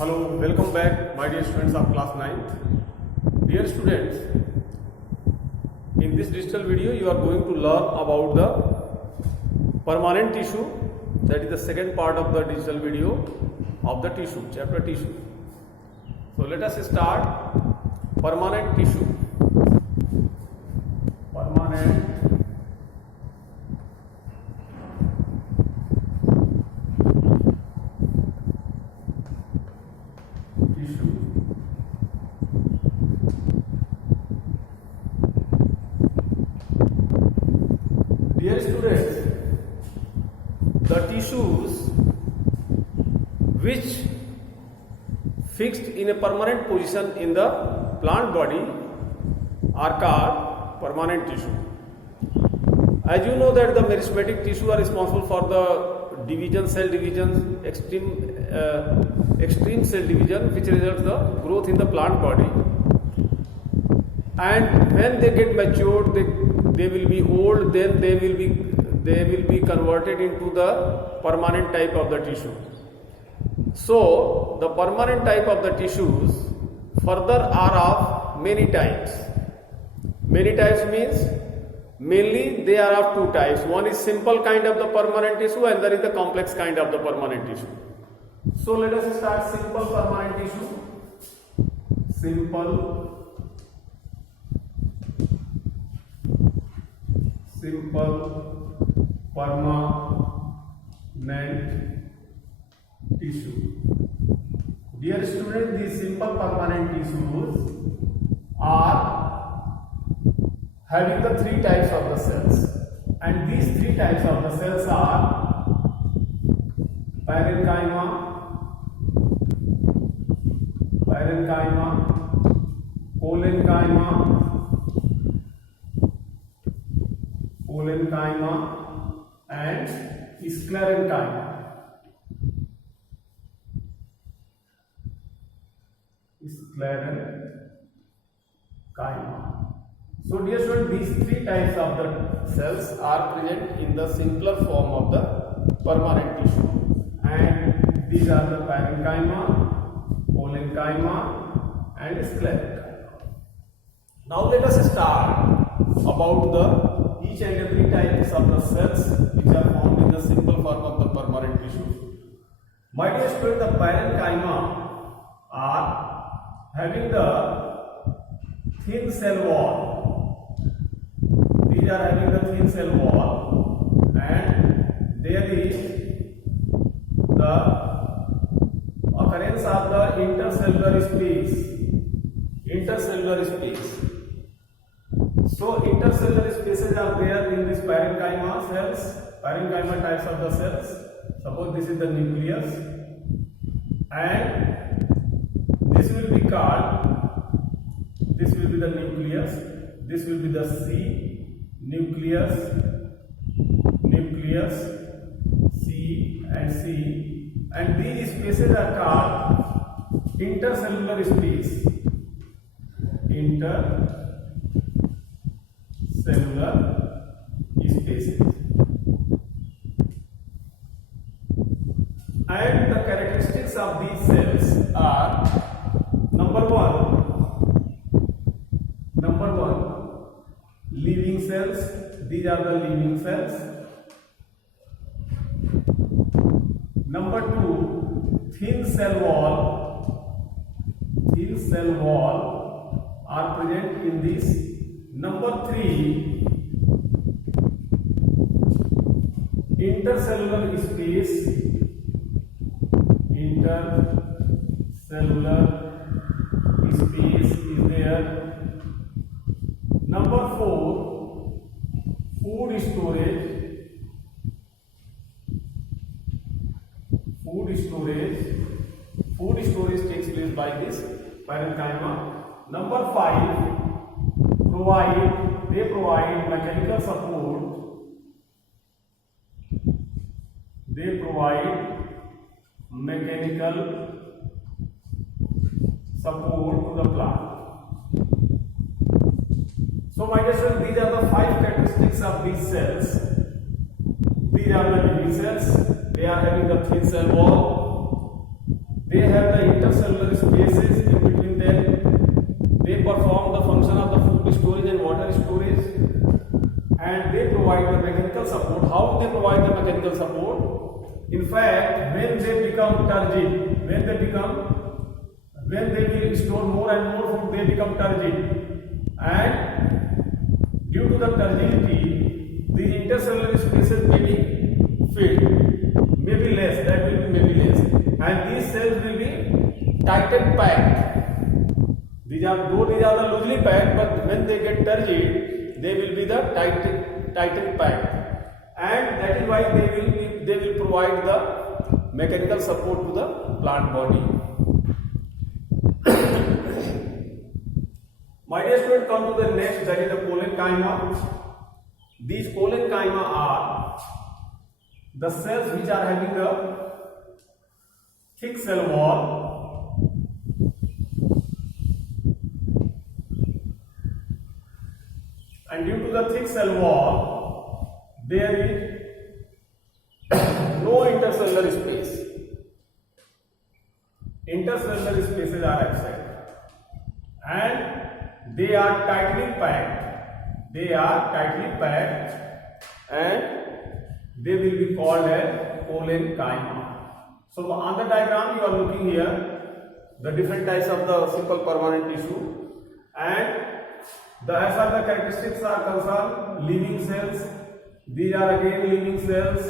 Hello, welcome back my dear students of class 9th. Dear students, in this digital video you are going to learn about the permanent tissue, that is the second part of the digital video of the tissue, chapter tissue. So let us start permanent tissue. Permanent tissue. Dear students, the tissues which fixed in a permanent position in the plant body are called permanent tissue. As you know that the meristematic tissue are responsible for the division, cell division, extreme cell division, which results the growth in the plant body. And when they get matured, they will be old. Then they will be converted into the permanent type of the tissue. So the permanent type of the tissues further are of many types. Many types means mainly they are of two types. One is simple kind of the permanent tissue and there is the complex kind of the permanent tissue. So let us start simple permanent tissue. Simple permanent tissue. Dear students, these simple permanent tissues are having the three types of the cells, and these three types of the cells are parenchyma, collenchyma and sclerenchyma. So dear students, these three types of the cells are present in the simpler form of the permanent tissue, and these are the parenchyma, collenchyma and sclerenchyma. Now let us start about the each and every types of the cells which are found in the simple form of the permanent tissue. My dear students, the parenchyma are having the thin cell wall. These are having the thin cell wall, and there is the occurrence of the intercellular space. So intercellular spaces are there in this parenchyma cells, parenchyma types of the cells. Suppose this is the nucleus, and this will be called, this will be the nucleus, this will be the C, nucleus, C and C, and these spaces are called intercellular space. Intercellular spaces. And the characteristics of these cells are number one, living cells. These are the living cells. Number two, thin cell wall are present in this. Number three, intercellular space is there. Number four, food storage takes place by this parenchyma. Number five, they provide mechanical support. They provide mechanical support to the plant. So my dear students, these are the five characteristics of these cells. These are the living cells. They are having the thin cell wall. They have the spaces in between them. They perform the function of the food storage and water storage, and they provide the mechanical support. How they provide the mechanical support? In fact, when they become turgid, when they will store more and more food, they become turgid, and due to the turgidity, the intercellular spaces may be filled, maybe less, that will be maybe less, and these cells will be tight and packed. These are the loosely packed, but when they get turgid, they will be the tight and packed, and that is why they will provide the mechanical support to the plant body. My dear student, come to the next, that is the parenchyma. These parenchyma are the cells which are having a thick cell wall, and due to the thick cell wall, there is no intercellular space. Intercellular spaces are absent, and they are tightly packed. And they will be called as parenchyma. So on the diagram you are looking here the different types of the simple permanent tissue, and as far as the characteristics are concerned, living cells. These are again living cells.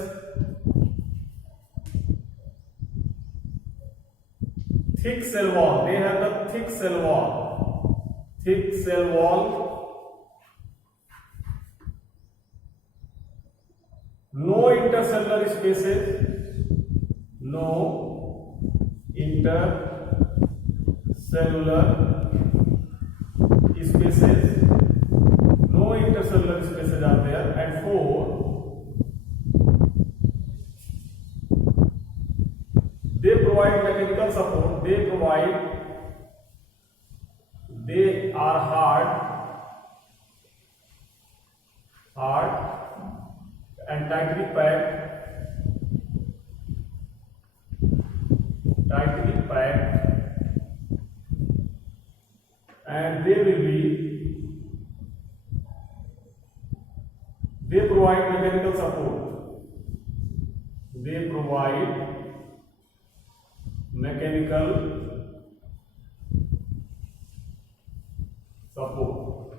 Thick cell wall. They have the thick cell wall. No intercellular spaces. No intercellular spaces are there. And 4, they provide mechanical support. They are hard and tightly packed, and they provide mechanical support.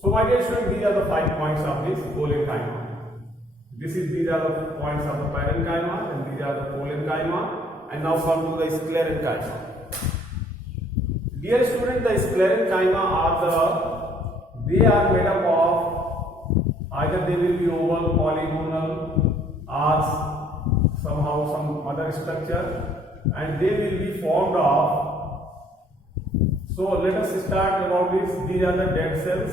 So my dear students, these are the 5 points of this parenchyma. These are the points of the parenchyma, and these are the parenchyma, and now come to the sclerenchyma. Dear student, the sclerenchyma they are made up of either they will be oval, polygonal, or somehow some other structure, and they will be formed of. So let us start about this. These are the dead cells.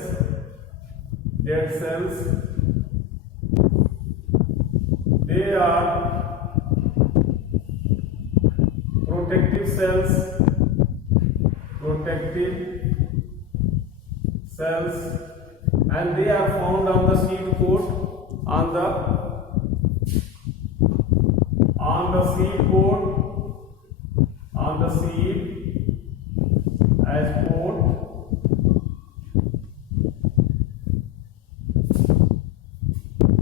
They are protective cells, and they are found on the seed coat, on the seed as coat.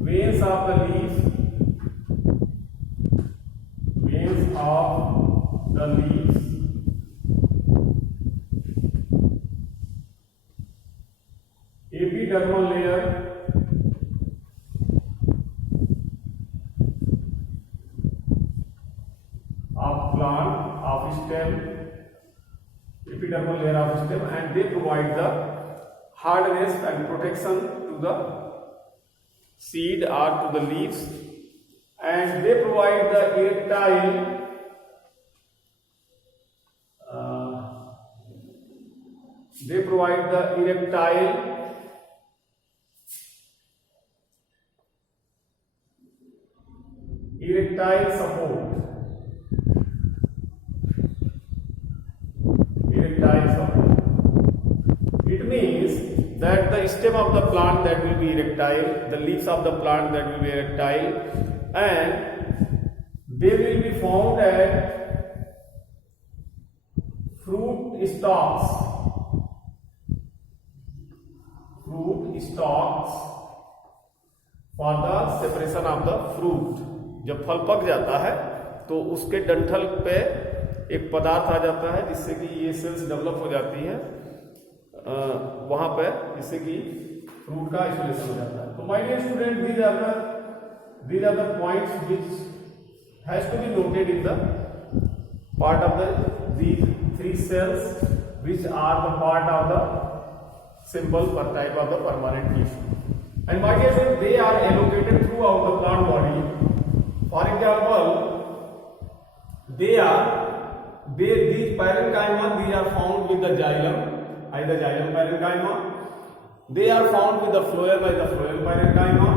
Veins of the leaves. Epidermal layer of plant, of stem, and they provide the hardness and protection to the seed or to the leaves, and they provide the erectile support. It means that the stem of the plant that will be erectile, the leaves of the plant that will be erectile, and they will be found at fruit stalks for the separation of the fruit. जब फल पक जाता है तो उसके डंठल पे एक पदार्थ आ जाता है जिससे कि ये सेल्स डेवलप हो जाती है वहां पे, जिससे कि फ्रूट का आइसोलेशन हो जाता है. तो my dear student, these are the points which has to be noted in the part of these three cells which are the part of the simple type of the permanent tissue. And my dear students, they are allocated throughout the plant body. For example, these parenchyma, these are found with the xylem, either xylem parenchyma. They are found with the phloem, either phloem parenchyma.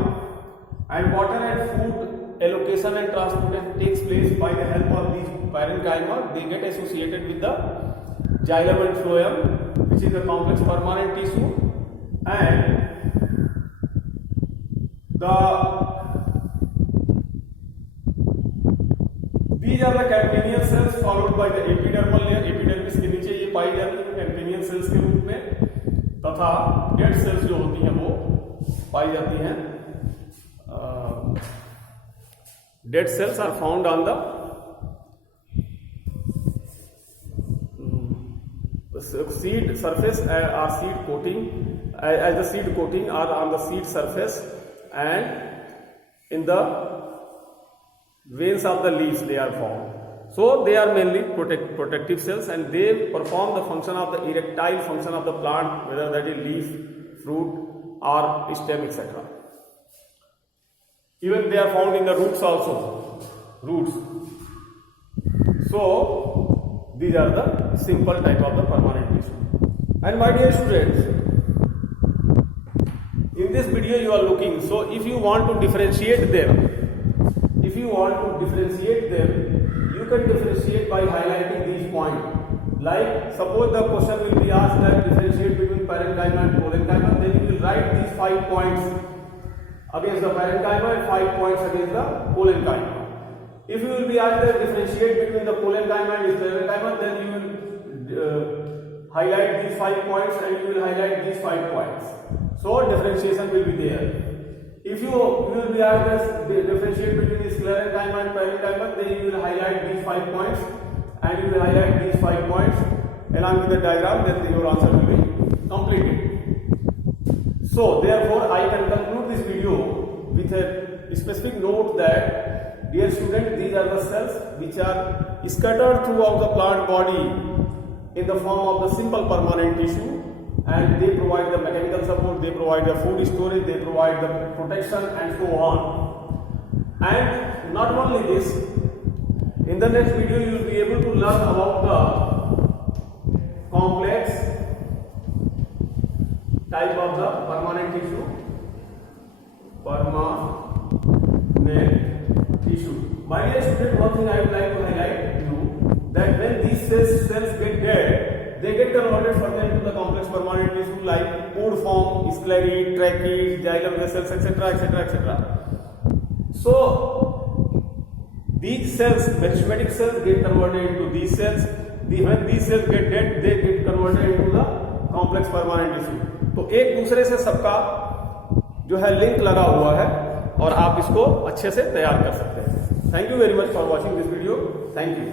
And water and food allocation and transportation takes place by the help of these parenchyma. They get associated with the xylem and phloem, which is a complex permanent tissue, and these are the campanian cells followed by the epidermal layer. Epidermis के नीचे ये पाई जाती है कैम्पेनियन sales के रूप में, तथा dead cells जो होती हैं वो पाई जाती हैं. Dead cells are found on the seed surface or seed coating, as the seed coating are on the seed surface, and in the veins of the leaves they are found. So they are mainly protective cells, and they perform the function of the erectile function of the plant, whether that is leaf, fruit or stem, etc. Even they are found in the roots also. So these are the simple type of the permanent tissue. And my dear students, in this video you are looking, so if you want to differentiate them, you can differentiate by highlighting these points. Like suppose the question will be asked that differentiate between parenchyma and parenchyma, then you will write these 5 points against the parenchyma and 5 points against the parenchyma. If you will be asked to differentiate between the parenchyma and parenchyma, then you will highlight these 5 points and you will highlight these 5 points. So differentiation will be there. If you will be asked to differentiate between the sclerenchyma and parenchyma, then you will highlight these 5 points and you will highlight these 5 points along with the diagram, then your answer will be completed. So therefore I can conclude this video with a specific note that, dear student, these are the cells which are scattered throughout the plant body in the form of the simple permanent tissue, and they provide the mechanical support, they provide the food storage, they provide the protection and so on. And not only this, in the next video you will be able to learn about the complex type of the permanent tissue. My dear student, one thing I would like to highlight to you, that when these cells get dead, they get converted further into the complex permanent tissue like wood form, sclerae, trachea, xylem vessels, etc., etc., etc. So these cells, meristematic cells, get converted into these cells. When these cells get dead, they get converted into the complex permanent tissue. तो एक दूसरे से सबका जो है link लगा हुआ है और आप इसको अच्छे से तैयार कर सकते हैं. Thank you very much for watching this video. Thank you.